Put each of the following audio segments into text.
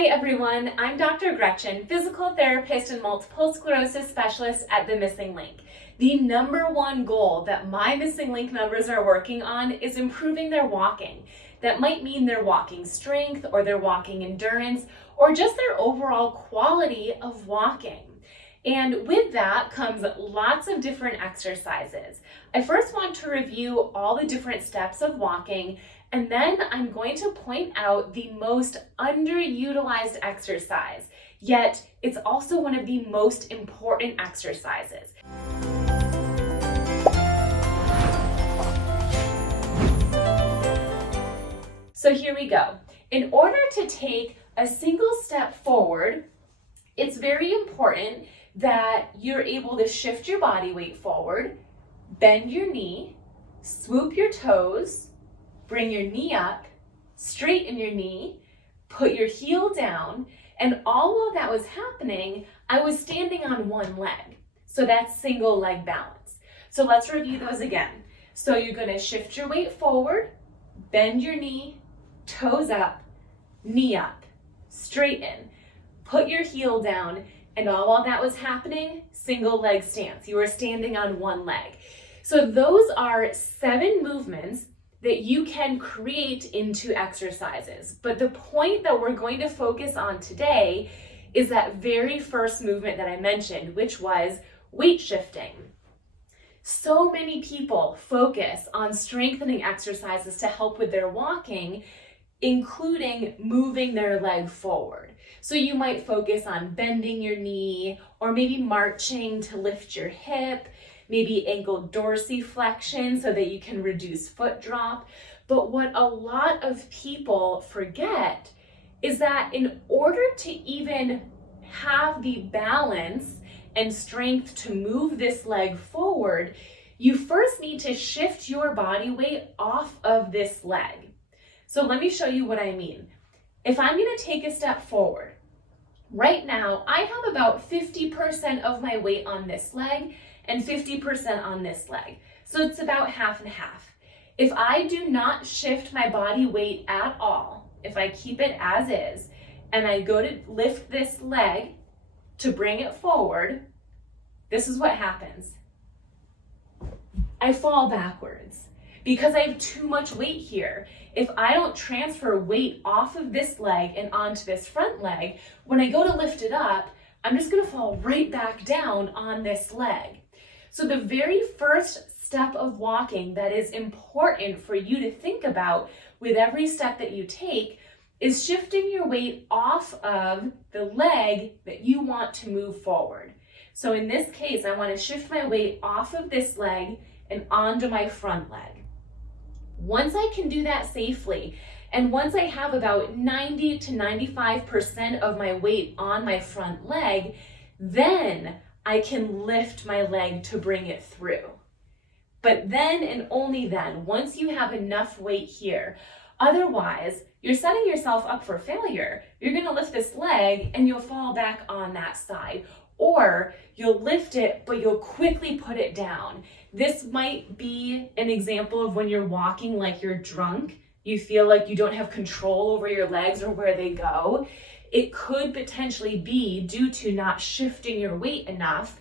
Hi everyone, I'm Dr. Gretchen, physical therapist and multiple sclerosis specialist at The Missing Link. The number one goal that my Missing Link members are working on is improving their walking. That might mean their walking strength or their walking endurance or just their overall quality of walking. And with that comes lots of different exercises. I first want to review all the different steps of walking, and then I'm going to point out the most underutilized exercise, yet it's also one of the most important exercises. So here we go. In order to take a single step forward, it's very important that you're able to shift your body weight forward, bend your knee, swoop your toes, bring your knee up, straighten your knee, put your heel down, and all while that was happening, I was standing on one leg. So that's single leg balance. So let's review those again. So you're going to shift your weight forward, bend your knee, toes up, knee up, straighten, put your heel down, and all while that was happening, single leg stance. You were standing on one leg. So those are 7 movements that you can create into exercises. But the point that we're going to focus on today is that very first movement that I mentioned, which was weight shifting. So many people focus on strengthening exercises to help with their walking, including moving their leg forward. So you might focus on bending your knee or maybe marching to lift your hip, maybe ankle dorsiflexion so that you can reduce foot drop. But what a lot of people forget is that in order to even have the balance and strength to move this leg forward, you first need to shift your body weight off of this leg. So let me show you what I mean. If I'm going to take a step forward, right now I have about 50% of my weight on this leg and 50% on this leg. So it's about half and half. If I do not shift my body weight at all, if I keep it as is, and I go to lift this leg to bring it forward, this is what happens. I fall backwards because I have too much weight here. If I don't transfer weight off of this leg and onto this front leg, when I go to lift it up, I'm just gonna fall right back down on this leg. So the very first step of walking that is important for you to think about with every step that you take is shifting your weight off of the leg that you want to move forward. So in this case, I want to shift my weight off of this leg and onto my front leg. Once I can do that safely, and once I have about 90 to 95% of my weight on my front leg, then I can lift my leg to bring it through. But then and only then, once you have enough weight here, otherwise you're setting yourself up for failure. You're gonna lift this leg and you'll fall back on that side, or you'll lift it, but you'll quickly put it down. This might be an example of when you're walking like you're drunk. You feel like you don't have control over your legs or where they go. It could potentially be due to not shifting your weight enough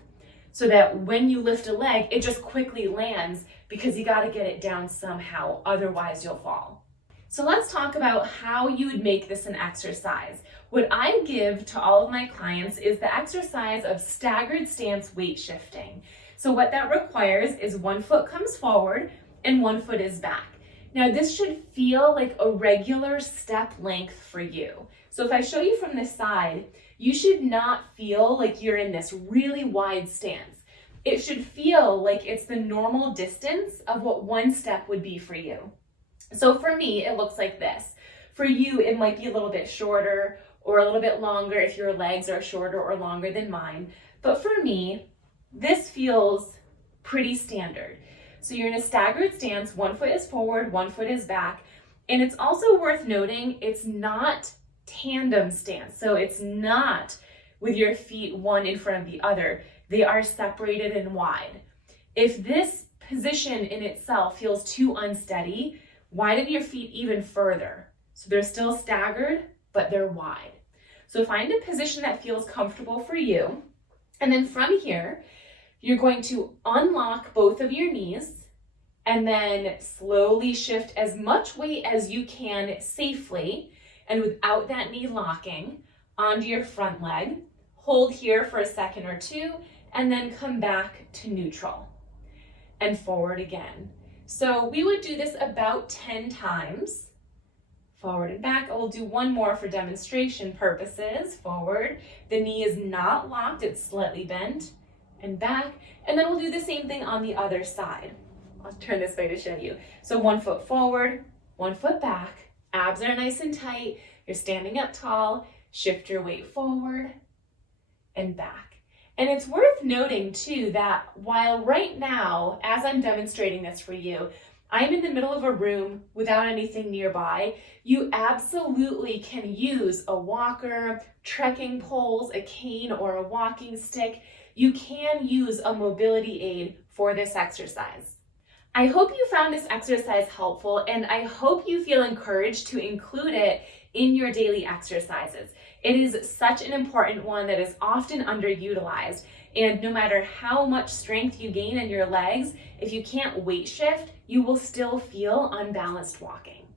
so that when you lift a leg, it just quickly lands because you got to get it down somehow, otherwise you'll fall. So let's talk about how you would make this an exercise. What I give to all of my clients is the exercise of staggered stance weight shifting. So what that requires is one foot comes forward and one foot is back. Now this should feel like a regular step length for you. So if I show you from this side, you should not feel like you're in this really wide stance. It should feel like it's the normal distance of what one step would be for you. So for me, it looks like this. For you, it might be a little bit shorter or a little bit longer if your legs are shorter or longer than mine. But for me, this feels pretty standard. So you're in a staggered stance, one foot is forward, one foot is back. And it's also worth noting, it's not tandem stance. So it's not with your feet one in front of the other. They are separated and wide. If this position in itself feels too unsteady, widen your feet even further. So they're still staggered, but they're wide. So find a position that feels comfortable for you. And then from here, you're going to unlock both of your knees and then slowly shift as much weight as you can safely and without that knee locking onto your front leg. Hold here for a second or two and then come back to neutral and forward again. So we would do this about 10 times. Forward and back. We'll do one more for demonstration purposes. Forward. The knee is not locked, it's slightly bent. And back. And then we'll do the same thing on the other side. I'll turn this way to show you. So 1 foot forward, 1 foot back. Abs are nice and tight. You're standing up tall. Shift your weight forward and back. And it's worth noting too that while right now, as I'm demonstrating this for you, I'm in the middle of a room without anything nearby, you absolutely can use a walker, trekking poles, a cane, or a walking stick. You can use a mobility aid for this exercise. I hope you found this exercise helpful, and I hope you feel encouraged to include it in your daily exercises. It is such an important one that is often underutilized, and no matter how much strength you gain in your legs, if you can't weight shift, you will still feel unbalanced walking.